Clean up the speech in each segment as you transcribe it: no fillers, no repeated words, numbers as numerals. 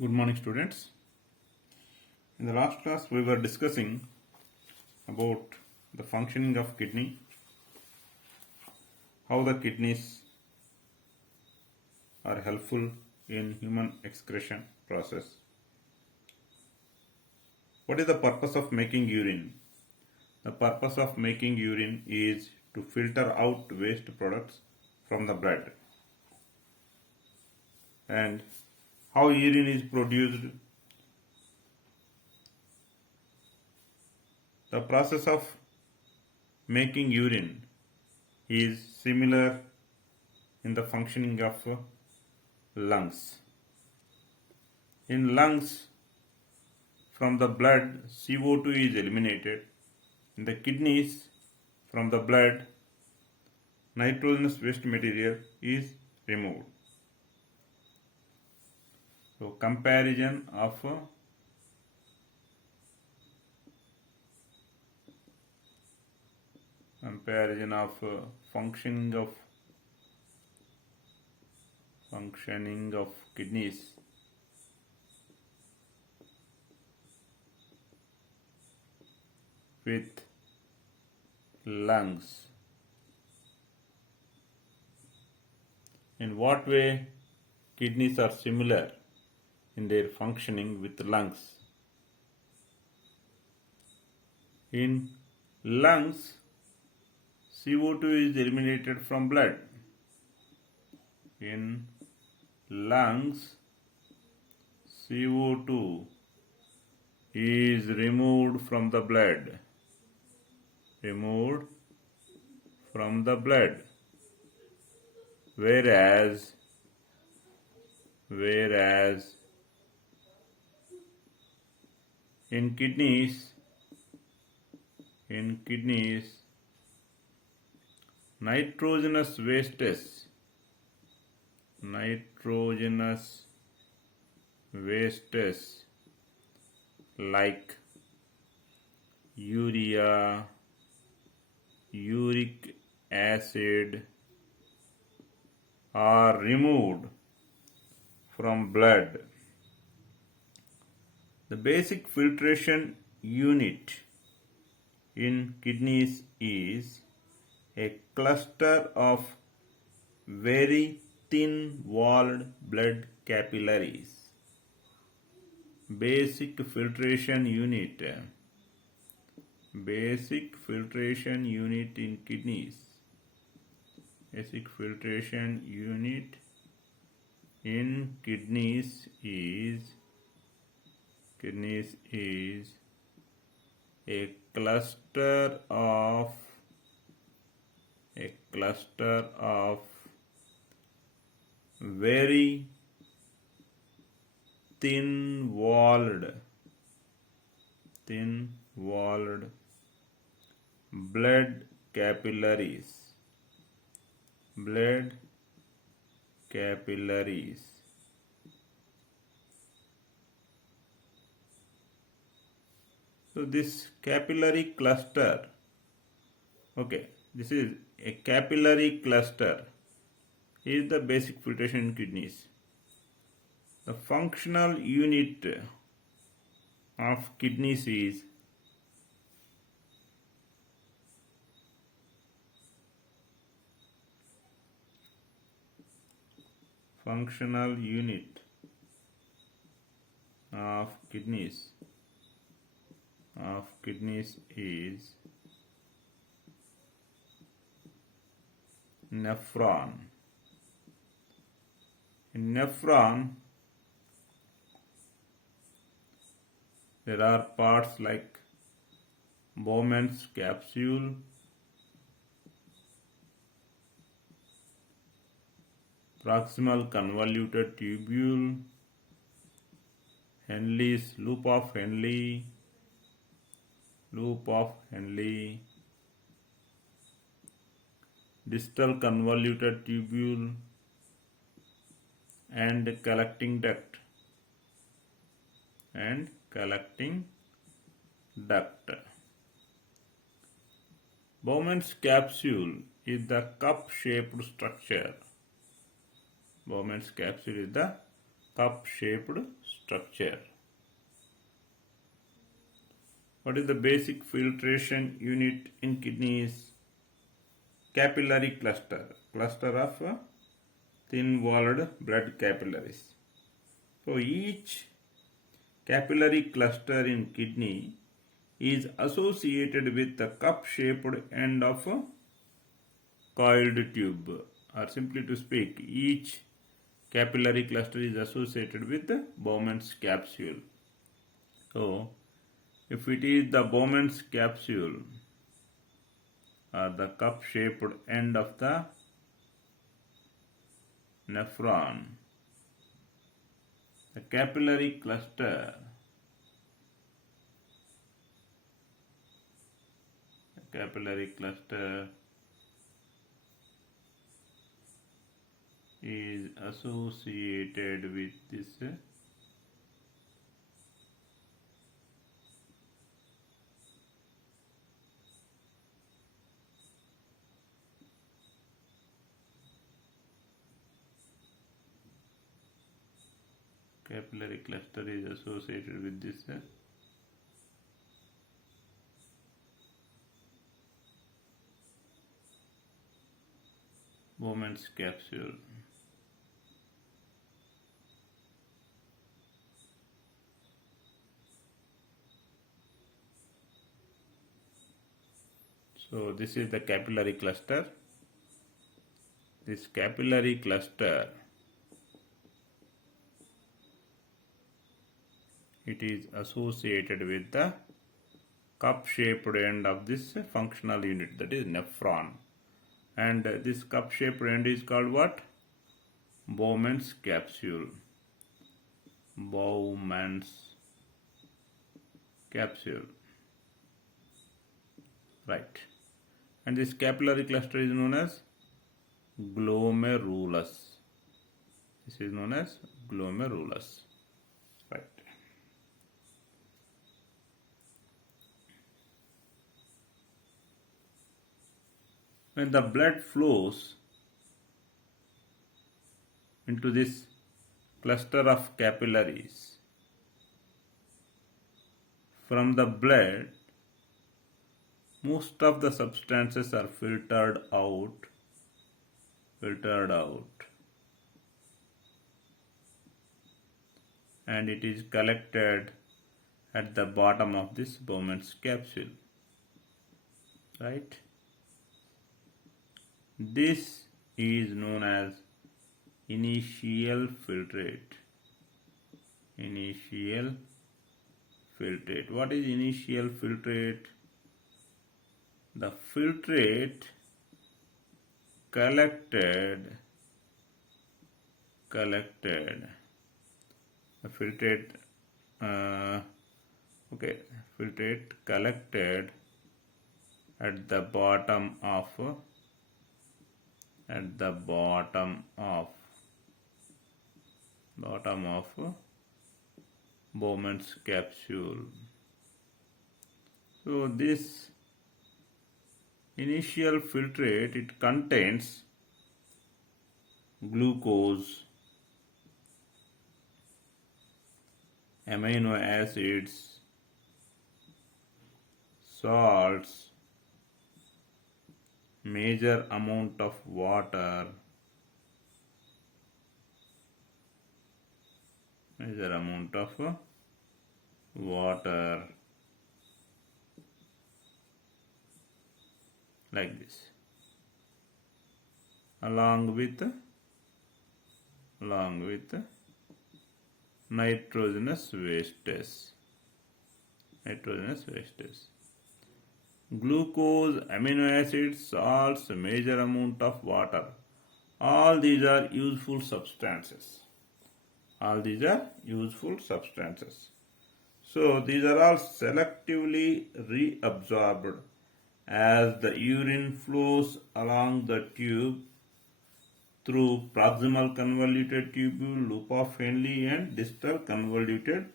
Good morning, students. In the last class, we were discussing about the functioning of kidney, how the kidneys are helpful in human excretion process. What is the purpose of making urine? The purpose of making urine is to filter out waste products from the blood. And how urine is produced? The process of making urine is similar in the functioning of lungs. In lungs, from the blood, CO2 is eliminated. In the kidneys, from the blood, nitrogenous waste material is removed. So, comparison of functioning of kidneys with lungs. In what way kidneys are similar in their functioning with lungs? In lungs, CO2 is eliminated from blood. In lungs, CO2 is removed from the blood. Whereas in kidneys, nitrogenous wastes like urea, uric acid are removed from blood. The basic filtration unit in kidneys is a cluster of very thin-walled blood capillaries. Basic filtration unit in kidneys. Basic filtration unit in kidneys is a cluster of very thin-walled blood capillaries. So this capillary cluster, this is a capillary cluster, is the basic filtration in kidneys. The functional unit of kidneys is is nephron. In nephron, there are parts like Bowman's capsule, proximal convoluted tubule, Henle's loop of Henle, distal convoluted tubule, and collecting duct. Bowman's capsule is the cup-shaped structure. structure. What is the basic filtration unit in kidneys? Capillary cluster of thin-walled blood capillaries. So each capillary cluster in kidney is associated with the cup-shaped end of a coiled tube, or simply to speak, each capillary cluster is associated with the Bowman's capsule. So if it is the Bowman's capsule or the cup-shaped end of the nephron, the capillary cluster is associated with this Bowman's capsule. So this is the capillary cluster. This capillary cluster, it is associated with the cup-shaped end of this functional unit, that is nephron. And this cup-shaped end is called what? Bowman's capsule. Bowman's capsule. Right. And this capillary cluster is known as glomerulus. This is known as glomerulus. Right. When the blood flows into this cluster of capillaries, from the blood, most of the substances are filtered out, and it is collected at the bottom of this Bowman's capsule, right? This is known as initial filtrate. What is initial filtrate? The filtrate collected at the bottom of Bowman's capsule. So this initial filtrate, it contains glucose, amino acids, salts, major amount of water, like this, along with nitrogenous wastes. Glucose, amino acids, salts, major amount of water. All these are useful substances. So these are all selectively reabsorbed as the urine flows along the tube through proximal convoluted tubule, loop of Henle, and distal convoluted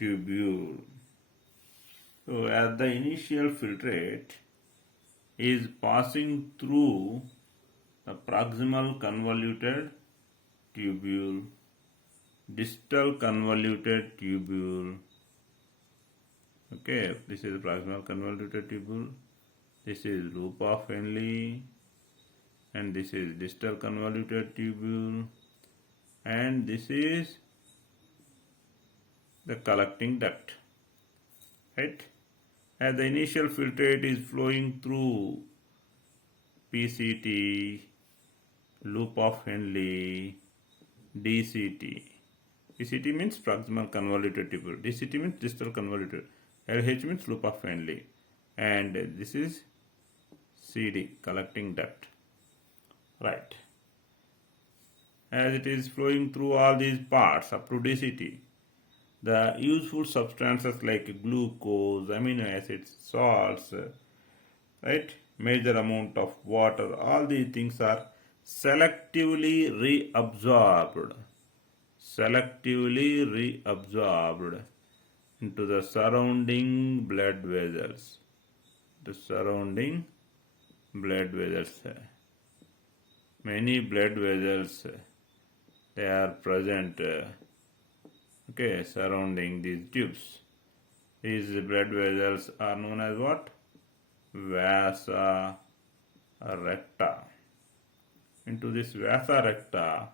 tubule. So as the initial filtrate is passing through the proximal convoluted tubule, distal convoluted tubule. Okay, this is proximal convoluted tubule. This is loop of Henle, and this is distal convoluted tubule, and this is the collecting duct, right? As the initial filtrate is flowing through PCT, loop of Henle, DCT. PCT means proximal convoluted tubule, DCT means distal convoluted, LH means loop of Henle, and this is CD, collecting duct, right? As it is flowing through all these parts up to DCT, the useful substances like glucose, amino acids, salts, right, major amount of water, all these things are selectively reabsorbed into the surrounding blood vessels. Many blood vessels, they are present, okay, surrounding these tubes. These blood vessels are known as what? Vasa recta. Into this vasa recta,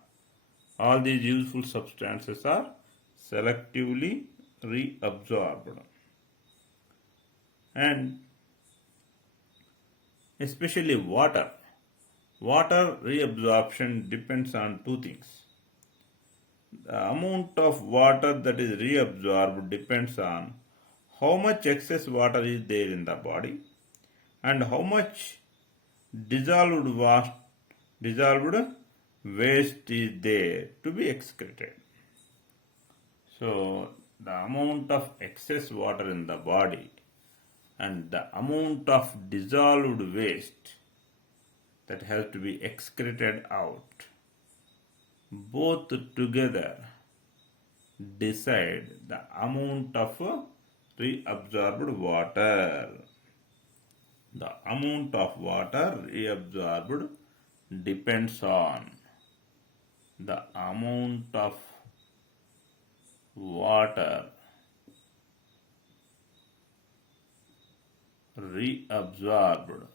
all these useful substances are selectively reabsorbed. And especially water. Water reabsorption depends on two things. The amount of water that is reabsorbed depends on how much excess water is there in the body and how much dissolved waste is there to be excreted. So the amount of excess water in the body and the amount of dissolved waste that has to be excreted out, both together decide the amount of reabsorbed water. The amount of water reabsorbed depends on the amount of water reabsorbed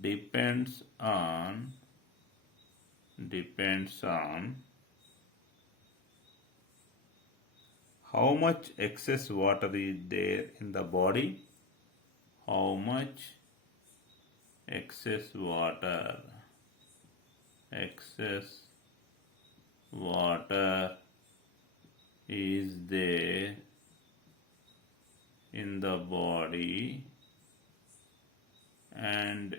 depends on how much excess water is there in the body, how much excess water is there in the body, and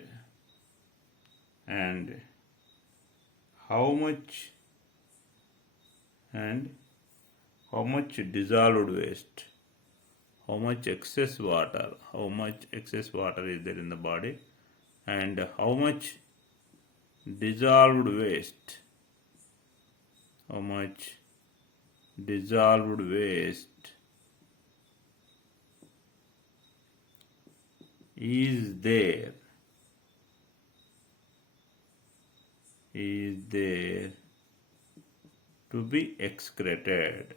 how much dissolved waste, how much excess water is there in the body, and how much dissolved waste is there to be excreted.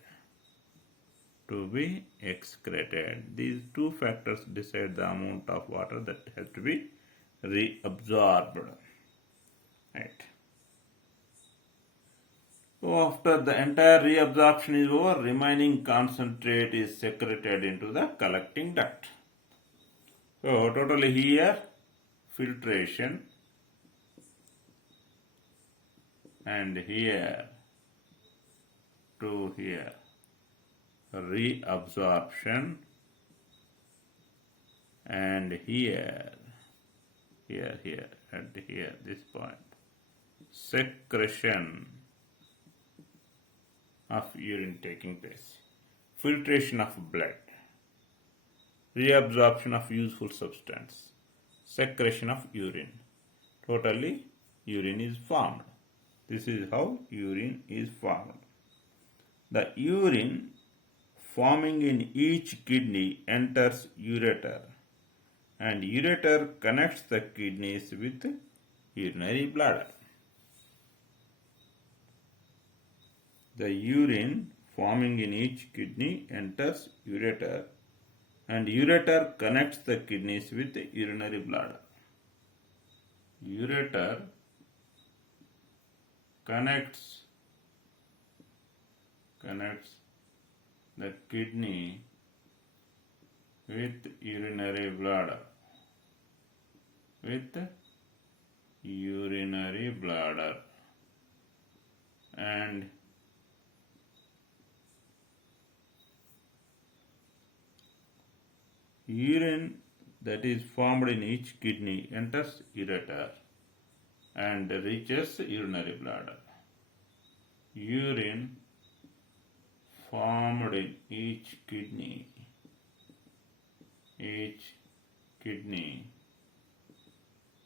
These two factors decide the amount of water that has to be reabsorbed. Right. So after the entire reabsorption is over, remaining concentrate is secreted into the collecting duct. So totally here filtration, and here to here reabsorption, and here at here this point secretion of urine taking place, filtration of blood, reabsorption of useful substance, secretion of urine. Totally urine is formed. This is how urine is formed. The urine forming in each kidney enters ureter, and ureter connects the kidneys with urinary bladder. The urine forming in each kidney enters ureter, and ureter connects the kidneys with the urinary bladder. Ureter connects the kidney with urinary bladder. And urine that is formed in each kidney enters ureter and reaches urinary bladder. Urine formed in each kidney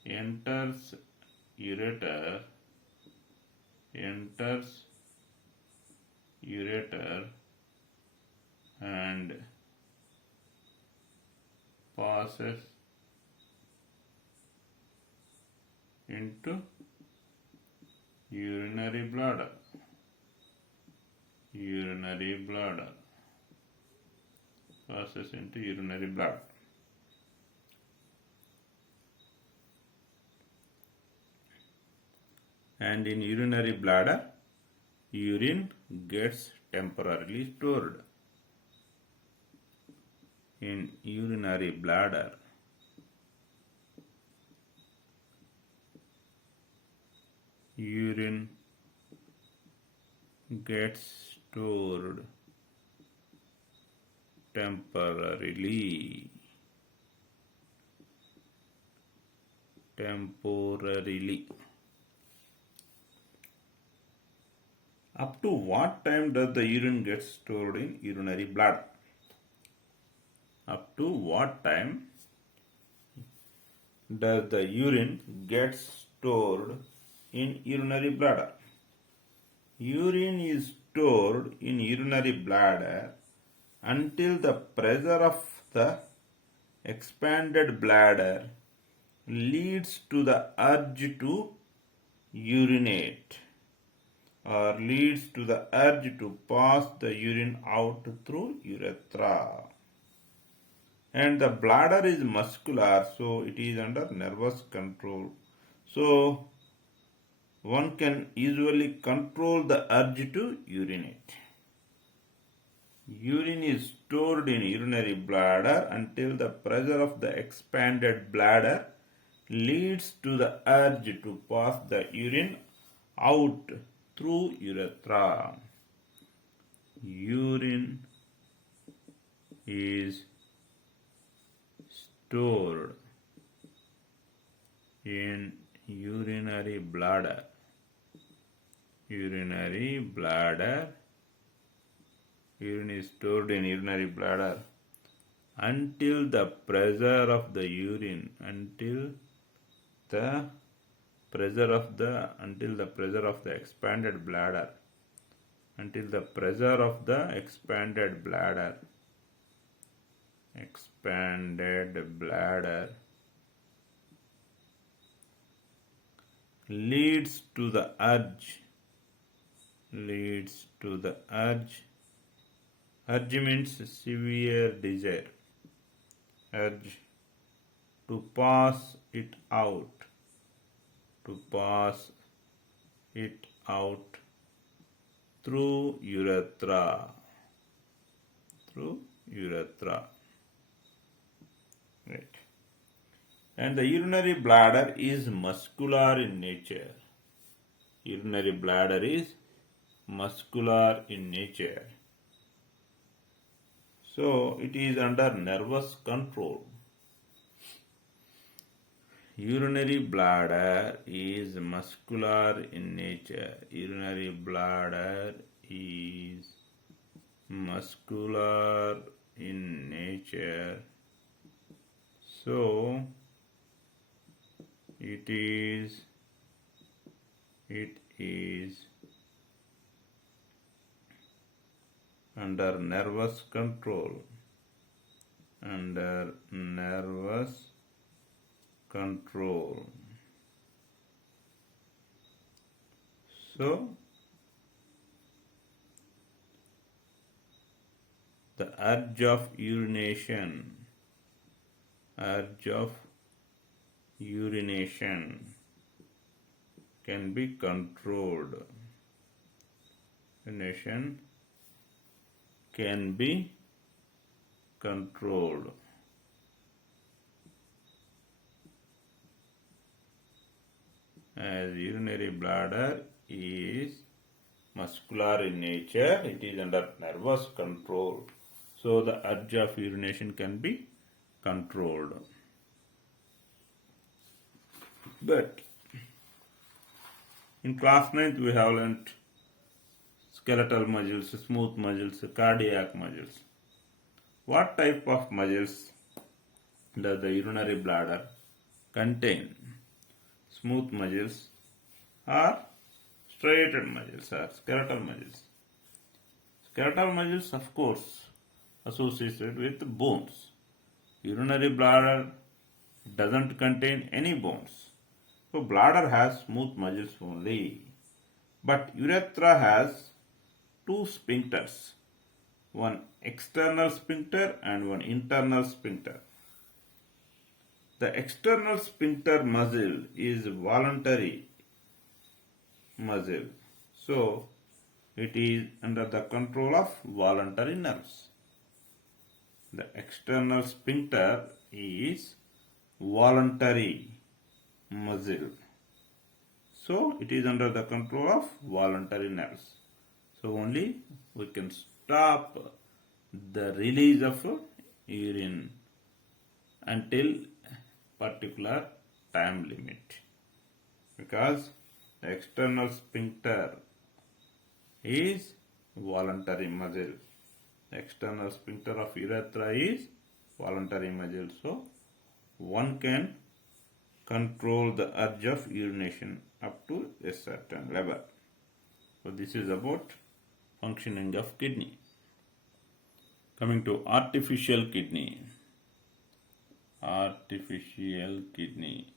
enters ureter and passes into urinary bladder. Passes into urinary bladder. And in urinary bladder, urine gets temporarily stored. In urinary bladder, urine gets stored temporarily. Up to what time does the urine get stored in urinary bladder? Up to what time does the urine get stored in urinary bladder? Urine is stored in urinary bladder until the pressure of the expanded bladder leads to the urge to urinate, or leads to the urge to pass the urine out through urethra. And the bladder is muscular, so it is under nervous control. So one can usually control the urge to urinate. Urine is stored in urinary bladder until the pressure of the expanded bladder leads to the urge to pass the urine out through urethra. Urine is stored in urinary bladder. Urine is stored in urinary bladder until the pressure of the expanded bladder leads to the urge. Urge means severe desire. Urge to pass it out. Through urethra. Right. And the urinary bladder is muscular in nature. Urinary bladder is muscular in nature. So it is under nervous control. Urinary bladder is muscular in nature. Urinary bladder is muscular in nature. So it is under nervous control. So the urge of urination can be controlled. Urination can be controlled. As urinary bladder is muscular in nature, it is under nervous control. So the urge of urination can be controlled. But in class 9th we have learnt skeletal muscles, smooth muscles, cardiac muscles. What type of muscles does the urinary bladder contain? Smooth muscles or striated muscles or skeletal muscles? Skeletal muscles, of course, associated with bones. Urinary bladder doesn't contain any bones. So bladder has smooth muscles only. But urethra has two sphincters. One external sphincter and one internal sphincter. The external sphincter muscle is voluntary muscle. So it is under the control of voluntary nerves. The external sphincter is voluntary muscle. So it is under the control of voluntary nerves. So only we can stop the release of urine until particular time limit, because the external sphincter is voluntary muscle. The external sphincter of urethra is voluntary muscle. So one can control the urge of urination up to a certain level. So this is about functioning of kidney. Coming to artificial kidney. Artificial kidney.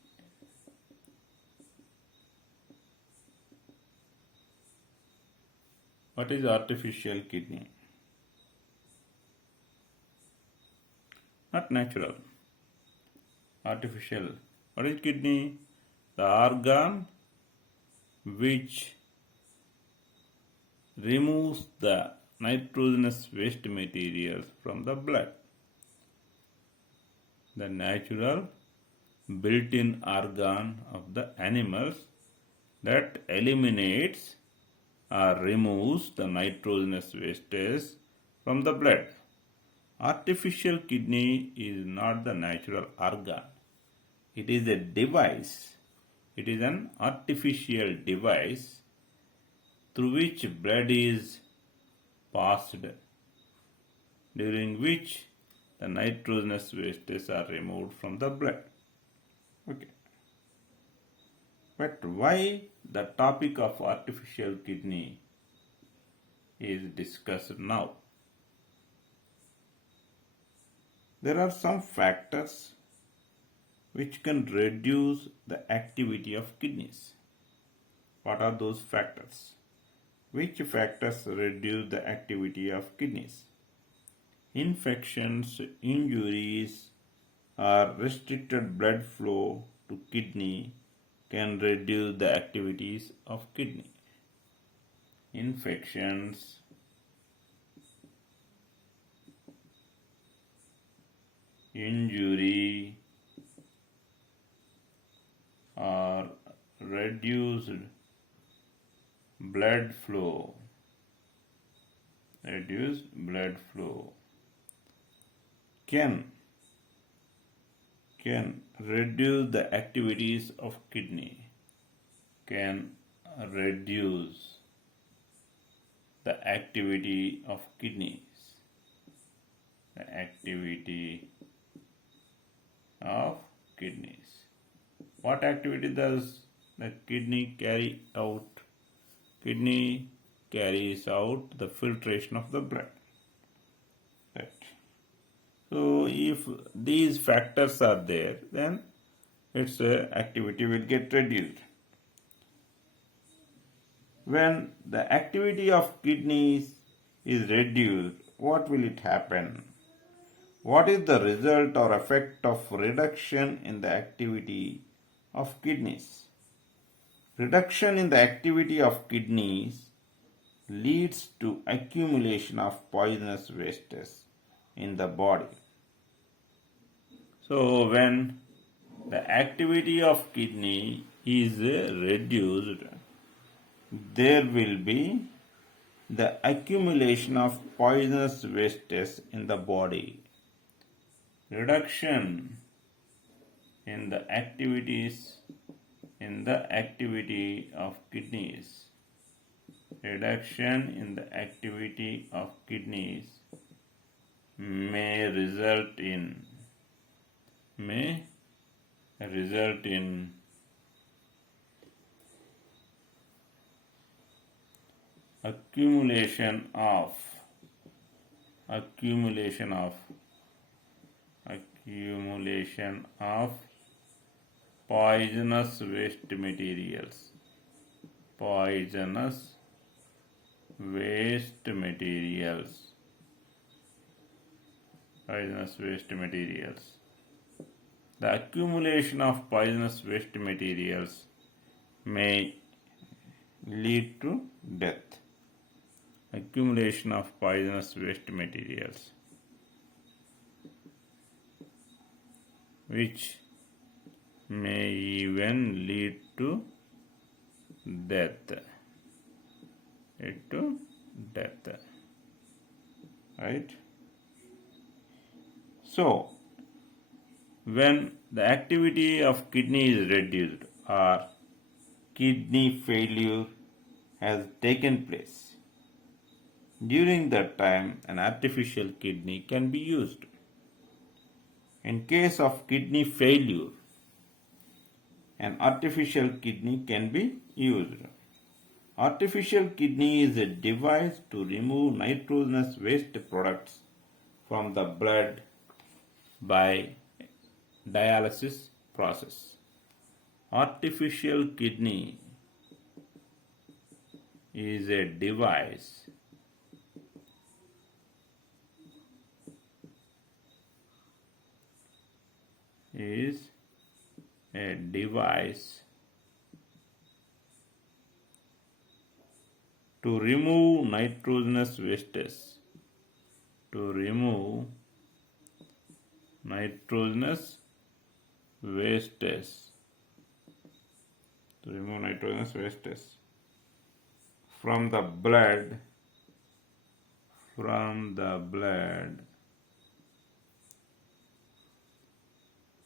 What is artificial kidney? Not natural. Artificial. What is kidney? The organ which removes the nitrogenous waste materials from the blood. The natural built-in organ of the animals that eliminates or removes the nitrogenous wastes from the blood. Artificial kidney is not the natural organ. It is a device. It is an artificial device through which blood is passed, during which the nitrogenous wastes are removed from the blood. Okay. But why the topic of artificial kidney is discussed now? There are some factors which can reduce the activity of kidneys. What are those factors? Which factors reduce the activity of kidneys? Infections, injuries, or restricted blood flow to kidney can reduce the activities of kidney. Infections, injury, or reduced blood flow can reduce the activities of kidney, can reduce the activity of kidneys, the activity of kidneys. What activity does the kidney carry out? Kidney carries out the filtration of the blood. Right. So if these factors are there, then its activity will get reduced. When the activity of kidneys is reduced, what will it happen? What is the result or effect of reduction in the activity of kidneys? Reduction in the activity of kidneys leads to accumulation of poisonous wastes in the body. So when the activity of kidney is reduced, there will be the accumulation of poisonous wastes in the body. Reduction in the activity of kidneys. Reduction in the activity of kidneys may result in accumulation of poisonous waste materials. The accumulation of poisonous waste materials may lead to death. Accumulation of poisonous waste materials, which may even lead to death. Right? So, when the activity of kidney is reduced or kidney failure has taken place, during that time an artificial kidney can be used. In case of kidney failure, an artificial kidney can be used. Artificial kidney is a device to remove nitrogenous waste products from the blood by dialysis process. Artificial kidney is a device to remove nitrogenous wastes. From the blood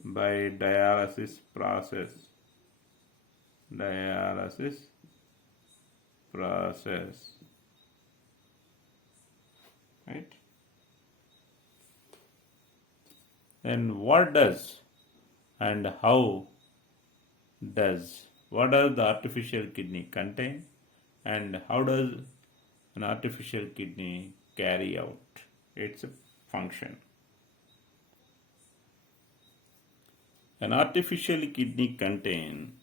by dialysis process. Right? Then what does the artificial kidney contain, and how does an artificial kidney carry out its function? An artificial kidney contains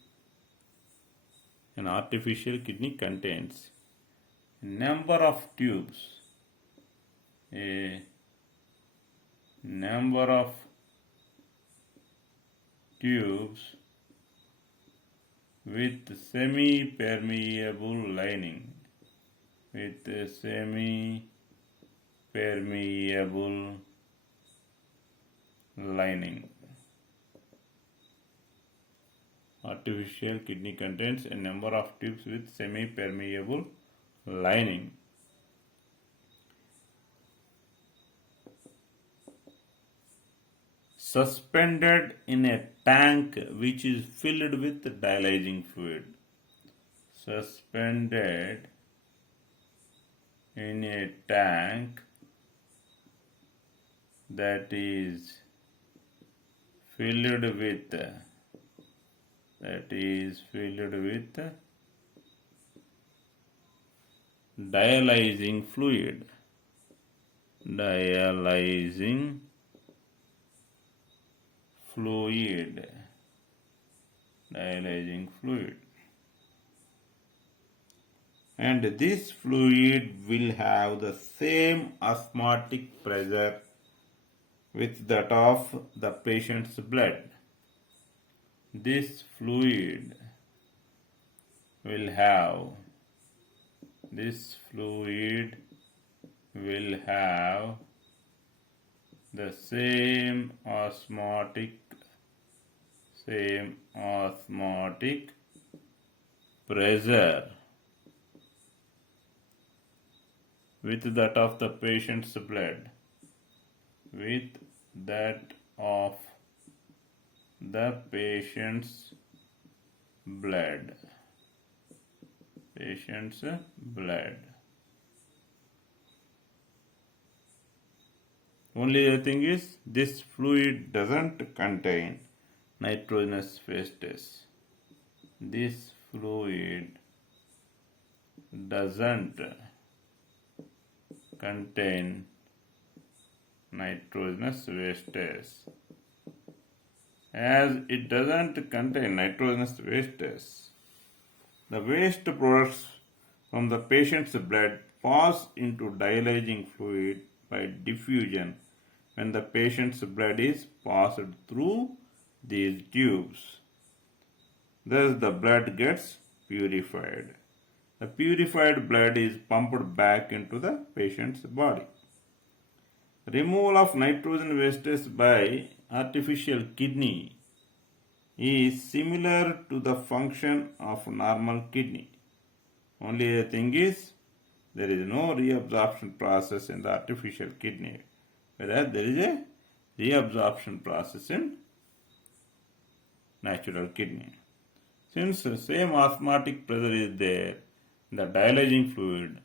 a number of tubes with semi-permeable lining. Artificial kidney contains a number of tubes with semi-permeable lining. Suspended in a tank which is filled with dialyzing fluid. Suspended in a tank that is filled with dialyzing fluid. and this fluid will have the same osmotic pressure with that of the patient's blood. This fluid will have the same osmotic pressure with that of the patient's blood. Only the thing is, this fluid doesn't contain nitrogenous wastes. This fluid doesn't contain nitrogenous wastes. As it doesn't contain nitrogenous wastes, the waste products from the patient's blood pass into dialysing fluid by diffusion when the patient's blood is passed through these tubes. Thus, the blood gets purified. The purified blood is pumped back into the patient's body. Removal of nitrogen wastes by artificial kidney is similar to the function of normal kidney. Only the thing is, there is no reabsorption process in the artificial kidney, whereas there is a reabsorption process in natural kidney. Since the same osmotic pressure is there in the dialysing fluid,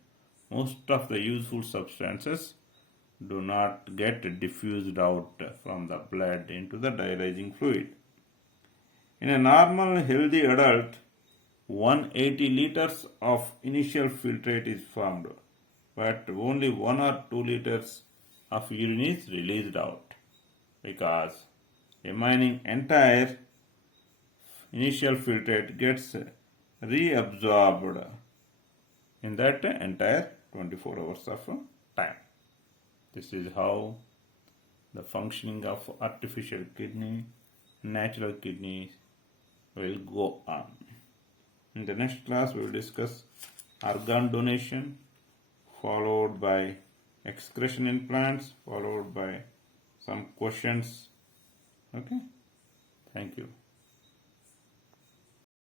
most of the useful substances do not get diffused out from the blood into the dialysing fluid. In a normal healthy adult, 180 liters of initial filtrate is formed, but only 1 or 2 liters of urine is released out because remaining entire initial filtrate gets reabsorbed in that entire 24 hours of time. This is how the functioning of artificial kidney, natural kidneys will go on. In the next class, we will discuss organ donation, followed by excretion in plants, followed by some questions. Okay? Thank you.